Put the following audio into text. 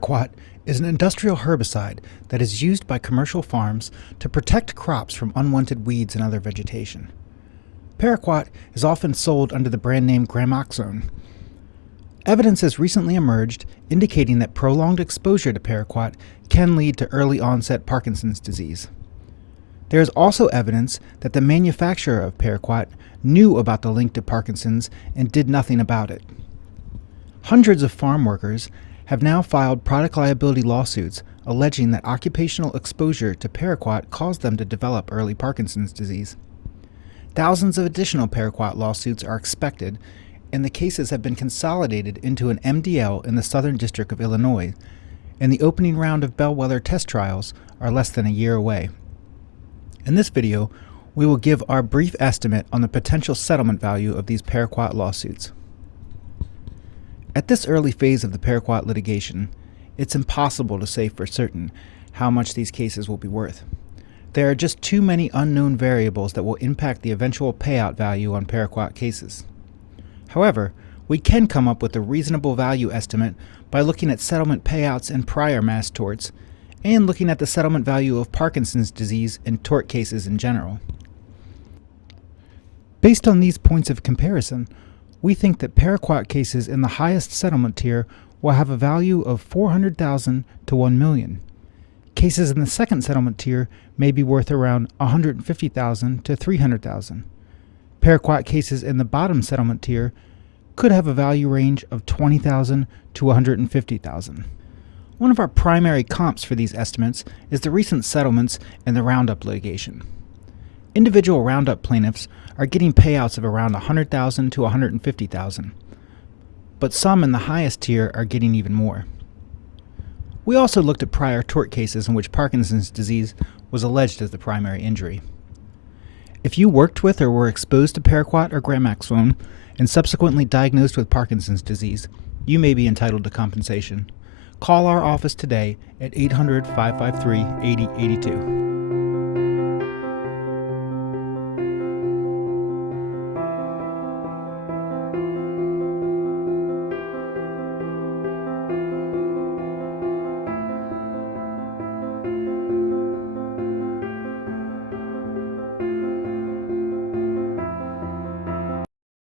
Paraquat is an industrial herbicide that is used by commercial farms to protect crops from unwanted weeds and other vegetation. Paraquat is often sold under the brand name Gramoxone. Evidence has recently emerged indicating that prolonged exposure to Paraquat can lead to early-onset Parkinson's disease. There is also evidence that the manufacturer of Paraquat knew about the link to Parkinson's and did nothing about it. Hundreds of farm workers have now filed product liability lawsuits alleging that occupational exposure to Paraquat caused them to develop early Parkinson's disease. Thousands of additional Paraquat lawsuits are expected, and the cases have been consolidated into an MDL in the Southern District of Illinois, and the opening round of bellwether test trials are less than a year away. In this video, we will give our brief estimate on the potential settlement value of these Paraquat lawsuits. At this early phase of the Paraquat litigation, it's impossible to say for certain how much these cases will be worth. There are just too many unknown variables that will impact the eventual payout value on Paraquat cases. However, we can come up with a reasonable value estimate by looking at settlement payouts in prior mass torts and looking at the settlement value of Parkinson's disease in tort cases in general. Based on these points of comparison, we think that Paraquat cases in the highest settlement tier will have a value of $400,000 to $1 million. Cases in the second settlement tier may be worth around $150,000 to $300,000. Paraquat cases in the bottom settlement tier could have a value range of $20,000 to $150,000. One of our primary comps for these estimates is the recent settlements in the Roundup litigation. Individual Roundup plaintiffs are getting payouts of around $100,000 to $150,000, but some in the highest tier are getting even more. We also looked at prior tort cases in which Parkinson's disease was alleged as the primary injury. If you worked with or were exposed to Paraquat or Gramoxone and subsequently diagnosed with Parkinson's disease, you may be entitled to compensation. Call our office today at 800-553-8082.